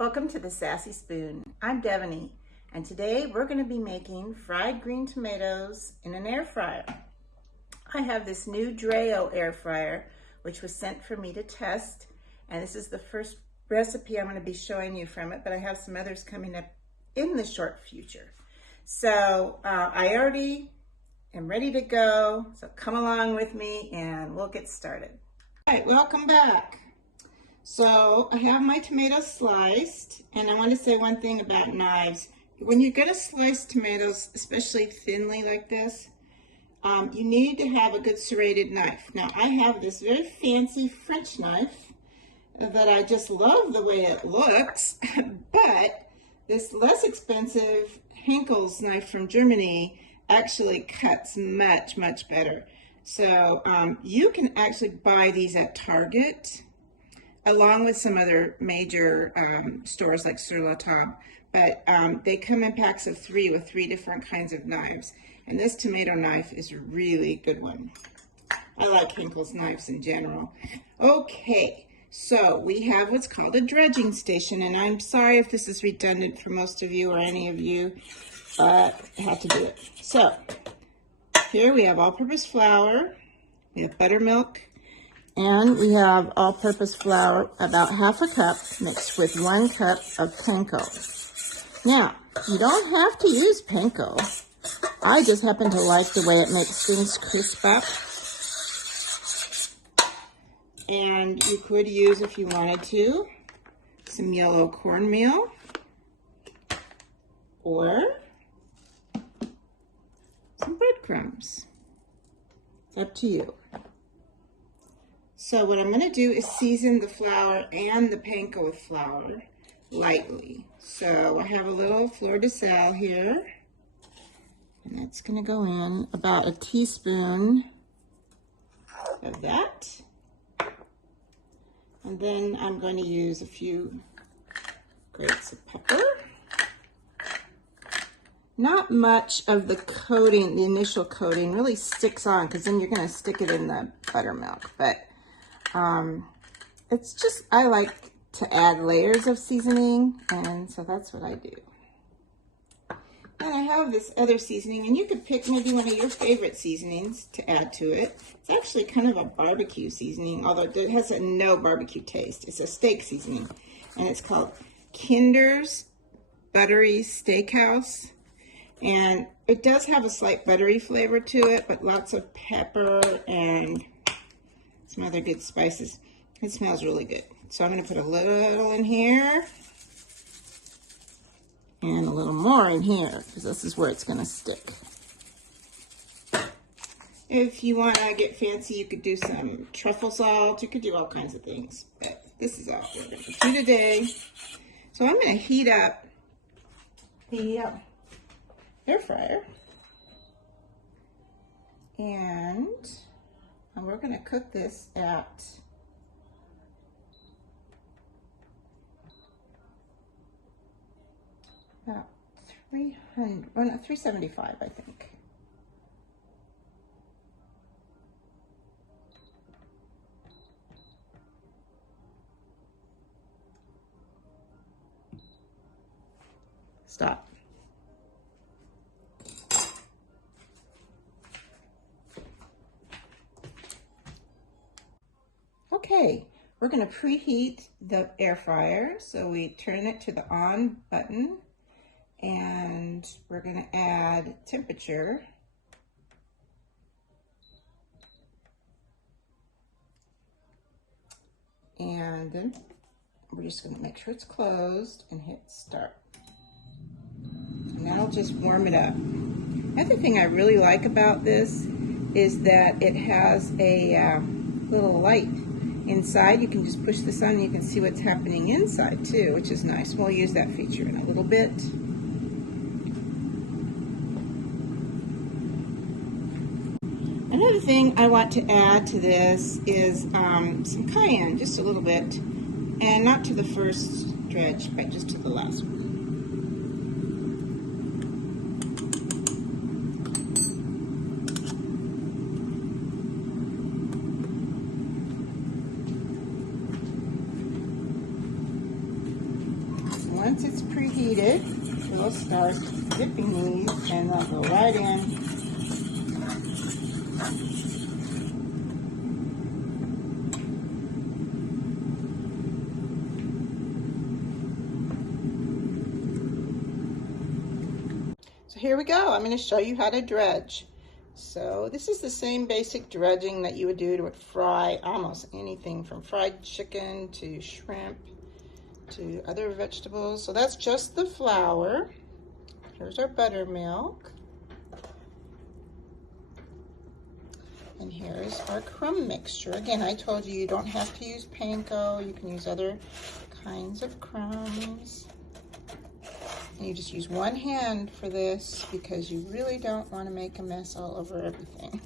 Welcome to the Sassy Spoon. I'm Devaney, and today we're going to be making fried green tomatoes in an air fryer. I have this new Dreo air fryer, which was sent for me to test, and this is the first recipe I'm going to be showing you from it, but I have some others coming up in the short future. So I already am ready to go, so come along with me and we'll get started. All right, welcome back. So I have my tomatoes sliced, and I want to say one thing about knives. When you're going to slice tomatoes, especially thinly like this, you need to have a good serrated knife. Now I have this very fancy French knife that I just love the way it looks, but this less expensive Henkel's knife from Germany actually cuts much, much better. So you can actually buy these at Target, along with some other major stores like Sur La Table, but they come in packs of 3 with 3 different kinds of knives. And this tomato knife is a really good one. I like Henkel's knives in general. Okay, so we have what's called a dredging station, and I'm sorry if this is redundant for most of you or any of you, but I have to do it. So here we have all-purpose flour, we have buttermilk, and we have all-purpose flour, about half a cup, mixed with 1 cup of panko. Now, you don't have to use panko. I just happen to like the way it makes things crisp up. And you could use, if you wanted to, some yellow cornmeal, or some breadcrumbs. It's up to you. So what I'm going to do is season the flour and the panko with flour lightly. So I have a little fleur de sel here, and that's going to go in about a teaspoon of that. And then I'm going to use a few grates of pepper. Not much of the coating, the initial coating, really sticks on, because then you're going to stick it in the buttermilk. But it's just, I like to add layers of seasoning, and so that's what I do. And I have this other seasoning, and you could pick maybe one of your favorite seasonings to add to it. It's actually kind of a barbecue seasoning, although it has a no barbecue taste. It's a steak seasoning, and it's called Kinder's Buttery Steakhouse. And it does have a slight buttery flavor to it, but lots of pepper and some other good spices. It smells really good. So I'm going to put a little in here and a little more in here, because this is where it's going to stick. If you want to get fancy, you could do some truffle salt. You could do all kinds of things, but this is all we're going to do today. So I'm going to heat up the air fryer, and we're going to cook this at about 375, I think. Stop. Okay, we're going to preheat the air fryer. So we turn it to the on button, and we're going to add temperature. And then we're just going to make sure it's closed and hit start. And that'll just warm it up. Another thing I really like about this is that it has a little light inside. You can just push this on and you can see what's happening inside too, which is nice. We'll use that feature in a little bit. Another thing I want to add to this is some cayenne, just a little bit, and not to the first dredge, but just to the last one. once it's preheated, we'll start dipping these and they'll go right in. So here we go. I'm going to show you how to dredge. So this is the same basic dredging that you would do to fry almost anything from fried chicken to shrimp to other vegetables. So that's just the flour. Here's our buttermilk. And here's our crumb mixture. Again, I told you you don't have to use panko. You can use other kinds of crumbs. And you just use one hand for this because you really don't want to make a mess all over everything.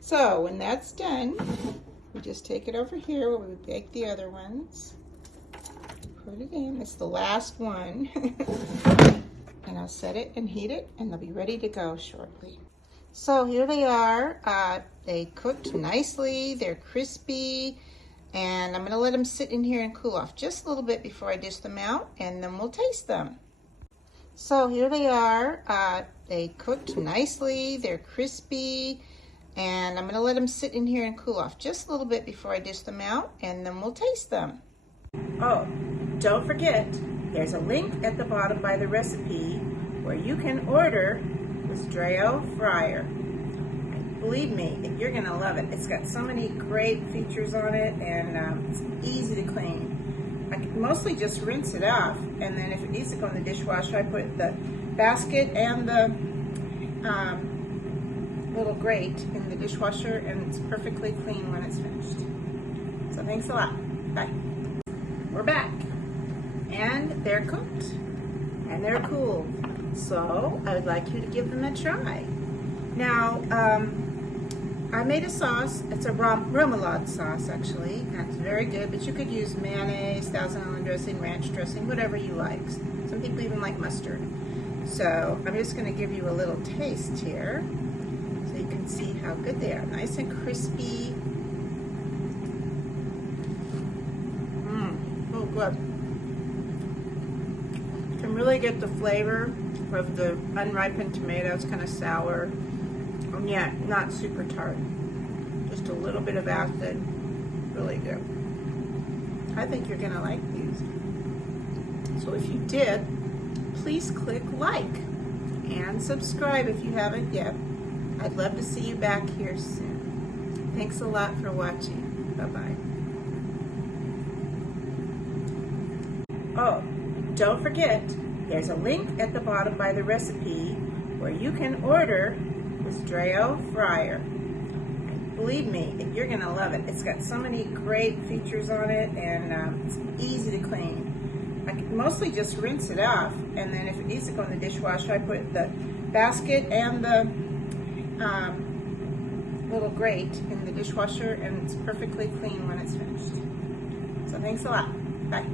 So when that's done, we just take it over here where we bake the other ones. Put it in. It's the last one. And I'll set it and heat it, and they'll be ready to go shortly. So here they are. They cooked nicely. They're crispy. And I'm going to let them sit in here and cool off just a little bit before I dish them out, and then we'll taste them. So here they are. They cooked nicely. They're crispy. And I'm going to let them sit in here and cool off just a little bit before I dish them out, and then we'll taste them. Oh, don't forget, there's a link at the bottom by the recipe where you can order this Dreo fryer. And believe me, you're going to love it. It's got so many great features on it, and it's easy to clean. I mostly just rinse it off, and then if it needs to go in the dishwasher, I put the basket and the little grate in the dishwasher, and it's perfectly clean when it's finished. So thanks a lot. Bye. We're back, and they're cooked, and they're cool. So I would like you to give them a try. Now, I made a sauce. It's a remoulade sauce, actually. That's very good, but you could use mayonnaise, Thousand Island dressing, ranch dressing, whatever you like. Some people even like mustard. So I'm just going to give you a little taste here so you can see how good they are. Nice and crispy. Oh, good. You can really get the flavor of the unripened tomatoes, kind of sour. And yet not super tart. Just a little bit of acid. Really good. I think you're going to like these. So if you did, please click like and subscribe if you haven't yet. I'd love to see you back here soon. Thanks a lot for watching. Bye-bye. Oh, don't forget, there's a link at the bottom by the recipe where you can order this Dreo fryer. And believe me, you're going to love it. It's got so many great features on it, and it's easy to clean. I mostly just rinse it off, and then if it needs to go in the dishwasher, I put the basket and the little grate in the dishwasher, and it's perfectly clean when it's finished. So thanks a lot. Bye.